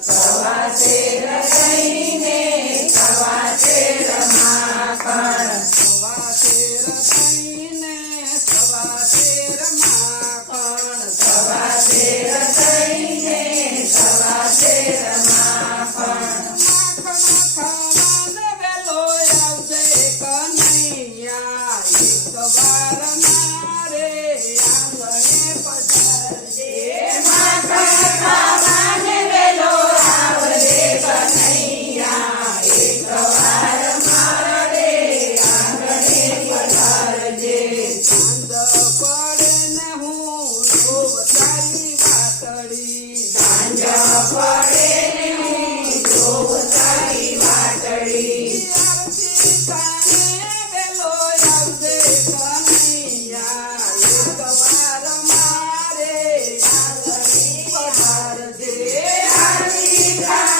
Sawasera Saini. Mira.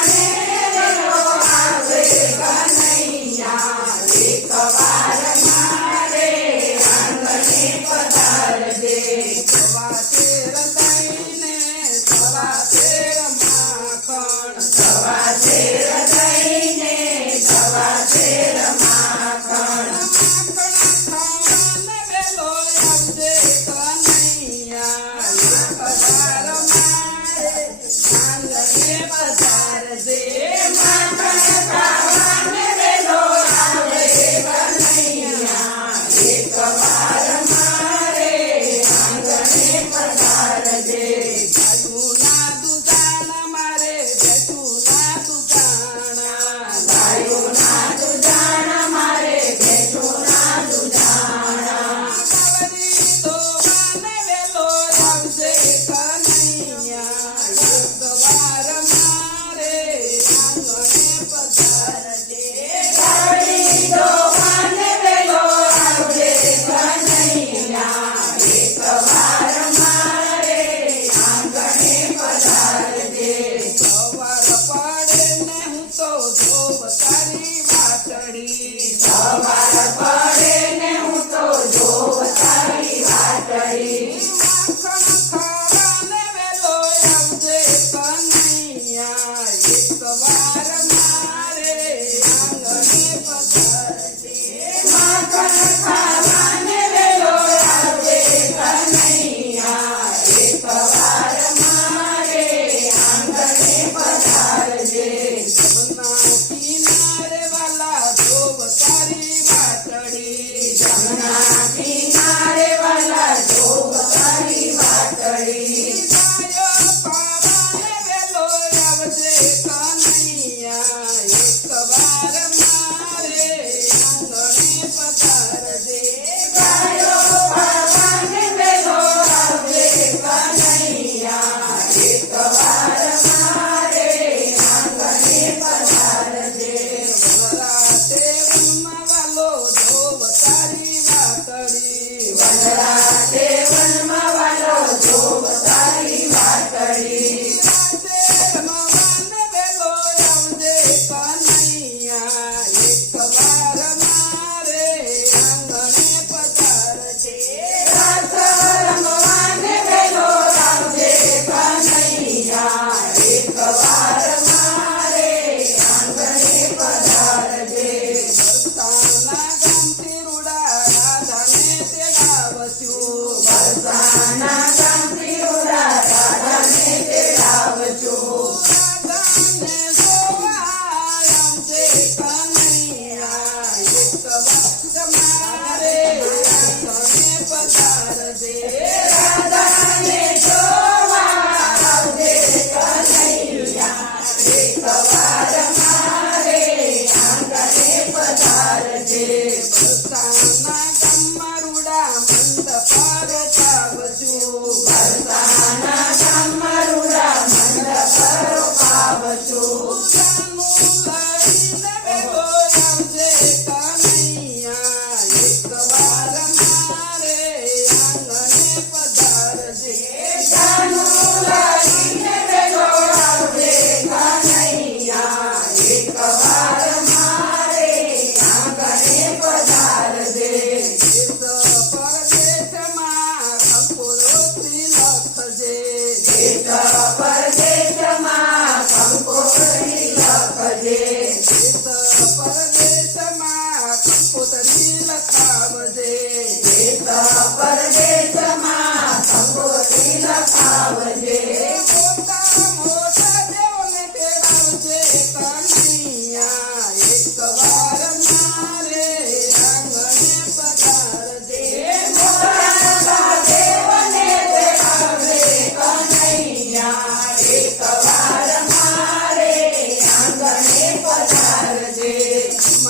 prazer.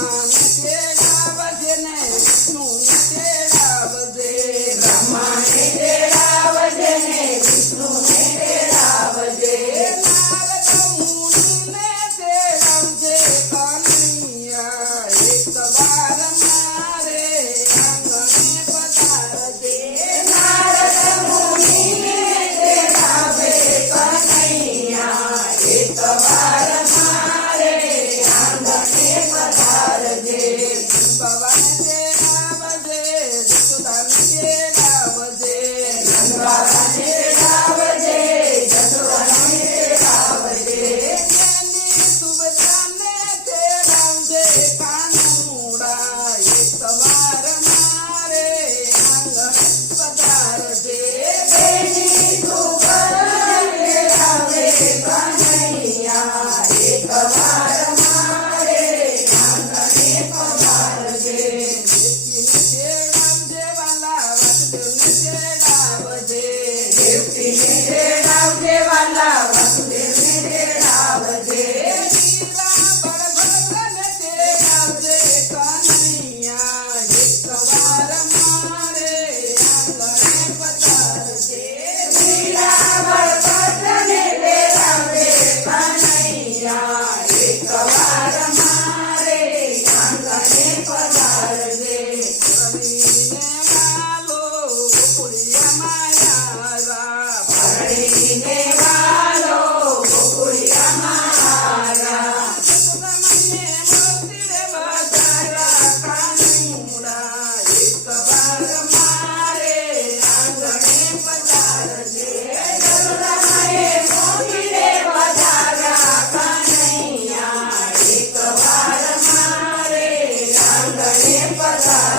mami, bye